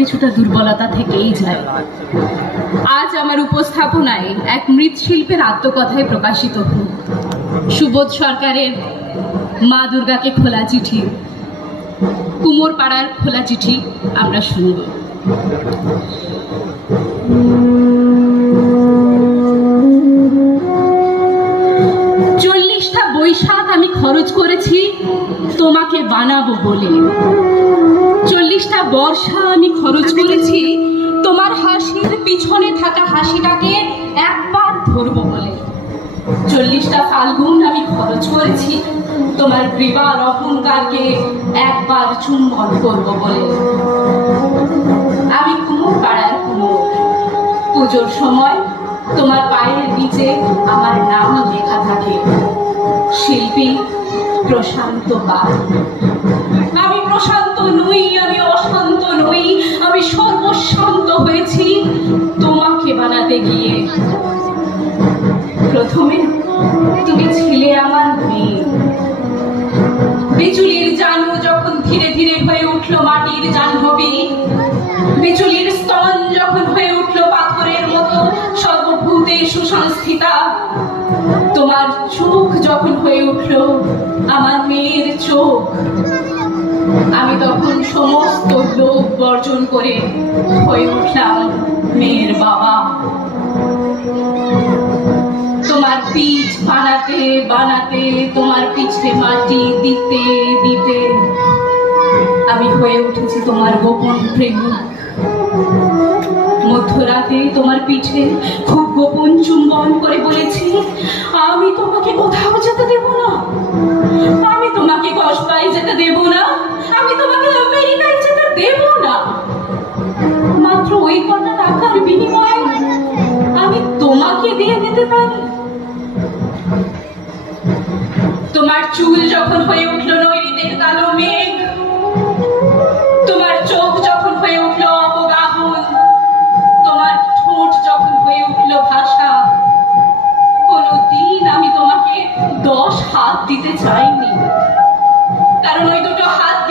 কিছুটা দুর্বলতা থেকেই যায়। আজ আমার উপস্থাপনায় এক মৃৎশিল্পের আত্মকথায় প্রকাশিত হল। সুবোধ সরকারের মা দুর্গাকে খোলা চিঠি, কুমোর পাড়ার খোলা চিঠি আমরা শুনব। চল্লিশটা বৈশাখ আমি খরচ করেছি, তোমাকে বানাবো বলে। চল্লিশটা বর্ষা আমি খরচ করেছি তোমার হাসির পিছনে থাকা হাসিটাকে একবার ধরবো বলে। চল্লিশটা ফাল্গুন আমি খরচ করেছি তোমার গ্রীবার অহংকারকে একবার চুম্বন করব বলে। আমি কুমোর পাড়ার কুমোর। পুজোর সময় তোমার পায়ের নিচে আমার নাম লেখা থাকে। শিল্পী প্রশান্ত পাল আমি প্রশান্ত নই, আমি অশান্ত নই, আমি সর্বশান্ত হয়েছি। তোমাকে বানাতে গিয়ে। প্রথমে তুমি ছিলে আমার মেয়ে। বিচুলির জানু যখন ধীরে ধীরে হয়ে উঠল মাটির জাহ্নবী, বিচুলির স্তন যখন হয়ে উঠল পাথরের মতো সর্বভূতে সুসংস্থিতা তোমার চোখ যখন হয়ে উঠল, আমার মেয়ের চোখ। আমি তখন সমস্ত লোক বর্জন করে হয়ে উঠলাম মেয়ের বাবা। তোমার পিঠ বানাতে বানাতে, তোমার পিঠে মাটি দিতে দিতে আমি হয়ে উঠেছি তোমার গোপন প্রেমিক মধ্যরাতে তোমার পিঠে খুব গোপন চুম্বন করে বলেছি, আমি তোমাকে কোথাও যেতে দেব না। আমি তোমাকে কসবাই যেতে দেব না। আমি তোমাকে আমেরিকায় যেতে দেব না। মাত্র ওই কটা টাকার বিনিময়ে আমি তোমাকে দিয়ে দিতে পারি। তোমার চুল যখন হয়ে উঠল নৈরিতের কালো মেঘ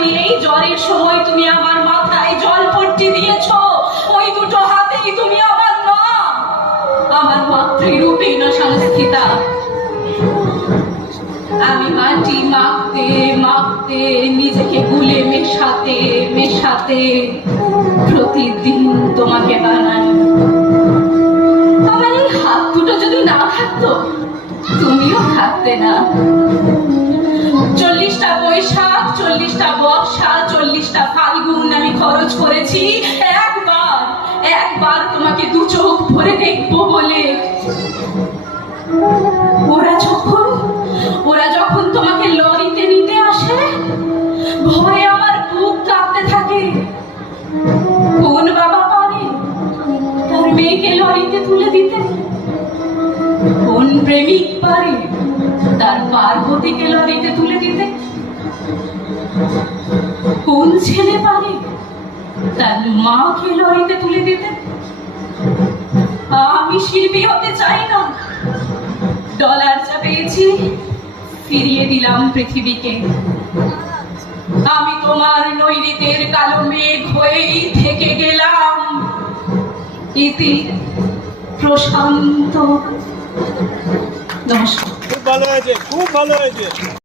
হাত দিয়েই জ্বরের সময় তুমি আমার মাথায় জল পট্টি দিয়েছ। ওই দুটো হাতেই তুমি আমার মা আমার মাতৃরূপে না সংস্থিতা আমি মাটি মাখতে মাখতে নিজেকে গুলে মেশাতে মেশাতে প্রতিদিন তোমাকে বানাই। আমার এই হাত দুটো যদি না থাকতো, তুমিও থাকতে না। চল্লিশটা বৈশাখ, চল্লিশটা বর্ষা, চল্লিশটা ফাল্গুন আমি খরচ করেছি। একবার একবার তোমাকে দু চোখ ভরে দেখব বলে। ওরা যখন ওরা যখন তোমাকে লরিতে নিতে আসে, ভয়ে আমার বুক কাঁপতে থাকে। কোন বাবা পারে তার মেয়েকে লরিতে তুলে দিতে? কোন প্রেমিক পারে তার পার্বতীকে লরিতে তুলে দিতে। কোন ছেলে পারে? তার মাকে লরিতে তুলে দিতে। আমি শিল্পী হতে চাই না। ডলার যা পেয়েছি, ফিরিয়ে দিলাম পৃথিবীকে। আমি তোমার নৈরিতের কালো মেঘ হয়েই থেকে গেলাম। ইতি প্রশান্ত। নমস্কার। ভালো হয়েছে খুব ভালো হয়েছে।